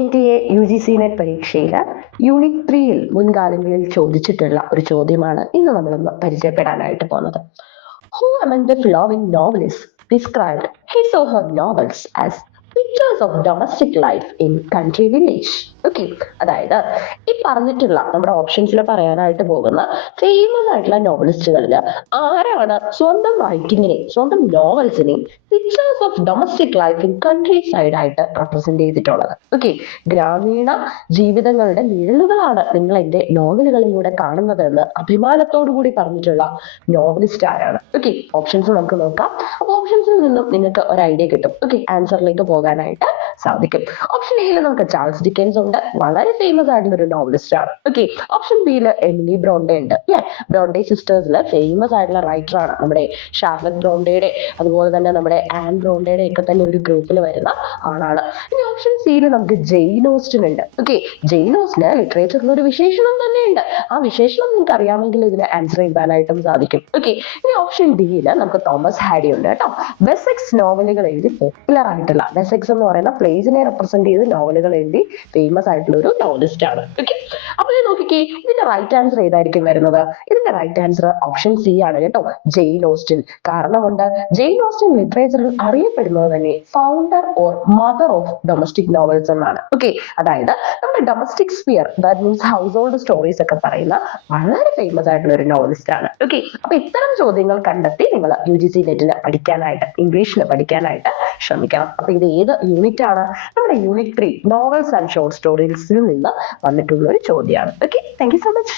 NTA UGC net പരീക്ഷയിൽ unit 3-ൽ മുൻകാലങ്ങളിൽ ചോദിച്ചിട്ടുള്ള ഒരു ചോദ്യമാണ് ഇന്ന് നമ്മളൊന്ന് പരിചയപ്പെടാനായിട്ട് പോകുന്നത്. Who among the following novelists described his or her novels as pictures of domestic life in country village? Okay, അതായത് ഈ പറഞ്ഞിട്ടുള്ള നമ്മുടെ ഓപ്ഷൻസിൽ പറയാനായിട്ട് പോകുന്ന ഫേമസ് ആയിട്ടുള്ള നോവലിസ്റ്റുകളിൽ ആരാണ് സ്വന്തം റൈറ്റിങ്ങിനെ, സ്വന്തം നോവൽസിനെ pictures of domestic life in countryside ആയിട്ട് റെപ്രസെന്റ് ചെയ്തിട്ടുള്ളത്? ഓക്കെ, ഗ്രാമീണ ജീവിതങ്ങളുടെ നിഴലുകളാണ് നിങ്ങൾ എൻ്റെ നോവലുകളിലൂടെ കാണുന്നത് എന്ന് അഭിമാനത്തോടു കൂടി പറഞ്ഞിട്ടുള്ള നോവലിസ്റ്റ് ആരാണ്? ഓക്കെ, ഓപ്ഷൻസ് നമുക്ക് നോക്കാം. അപ്പൊ ഓപ്ഷൻസിൽ നിന്നും നിങ്ങൾക്ക് ഒരു ഐഡിയ കിട്ടും. ഓക്കെ, ആൻസറിലേക്ക് പോകാനായിട്ട് സാധിക്കും. ഓപ്ഷൻ എയിൽ നമുക്ക് ചാൾസ് ഡിക്കൻസ് ഉണ്ട്, വളരെ ഫേമസ് ആയിട്ടുള്ള ഒരു നോവലിസ്റ്റ് ആണ്. ഓക്കെ, ഓപ്ഷൻ ബിയിൽ എമിലി ബ്രോണ്ടെ ഉണ്ട്. അല്ലെ, ബ്രോണ്ടെ സിസ്റ്റേഴ്സിൽ ഫേമസ് ആയിട്ടുള്ള റൈറ്റർ ആണ് നമ്മുടെ ഷാർലറ്റ് ബ്രോണ്ടയുടെ, അതുപോലെ തന്നെ നമ്മുടെ ആൻ ബ്രോണ്ടയുടെ ഒക്കെ തന്നെ ഒരു ഗ്രൂപ്പിൽ വരുന്ന ആളാണ്. ഇനി ഓപ്ഷൻ സിയിൽ നമുക്ക് ജെയിൻ ഓസ്റ്റൻ ഉണ്ട്. ഓക്കെ, ജെയിൻ ഓസ്റ്റന് ലിറ്ററേച്ചറിൽ ഒരു വിശേഷണം തന്നെയുണ്ട്. ആ വിശേഷണം നിങ്ങൾക്ക് അറിയാമെങ്കിൽ ഇതിന് ആൻസർ എഴുതാനായിട്ടും സാധിക്കും. ഓക്കെ, ഇനി ഓപ്ഷൻ ഡിയിൽ നമുക്ക് തോമസ് ഹാഡി ഉണ്ട് കേട്ടോ. വെസെക്സ് നോവലുകൾ എഴുതി പോപ്പുലർ ആയിട്ടുള്ള, വെസെക്സ് എന്ന് പറയുന്ന പ്ലേസിനെ റെപ്രസെന്റ് ചെയ്ത് നോവലുകൾ എഴുതി ഫേമസ് ആയിട്ടുള്ള ഒരു നോവലിസ്റ്റ് ആണ്. ഓക്കെ, അപ്പൊ നോക്കിക്കേ, ഇതിന്റെ റൈറ്റ് ആൻസർ ഏതായിരിക്കും വരുന്നത്? ഇതിന്റെ റൈറ്റ് ആൻസർ ഓപ്ഷൻ സി ആണ് കേട്ടോ, ജെയിൻ ഓസ്റ്റൻ. കാരണം കൊണ്ട് ജെയിൻ ഓസ്റ്റൻ ലിറ്ററേച്ചറിൽ അറിയപ്പെടുന്നത് തന്നെ founder or mother of domestic novels എന്നാണ്. ഓക്കെ, അതായത് നമ്മുടെ domestic sphere, that means household stories ഒക്കെ പറയുന്ന വളരെ ഫേമസ് ആയിട്ടുള്ള ഒരു നോവലിസ്റ്റ് ആണ്. ഓക്കെ, അപ്പൊ ഇത്തരം ചോദ്യങ്ങൾ കണ്ടെത്തി നിങ്ങൾ UGC നെറ്റിൽ പഠിക്കാനായിട്ട്, ഇംഗ്ലീഷിൽ പഠിക്കാനായിട്ട് ശ്രമിക്കണം. അപ്പൊ ഇത് ഏത് യൂണിറ്റ് ആണ്? നമ്മുടെ യൂണിറ്റ് 3 നോവൽസ് ആൻഡ് ഷോർട്ട് സ്റ്റോറീസിൽ നിന്ന് വന്നിട്ടുള്ള ഒരു ചോദ്യമാണ്. Okay, thank you so much.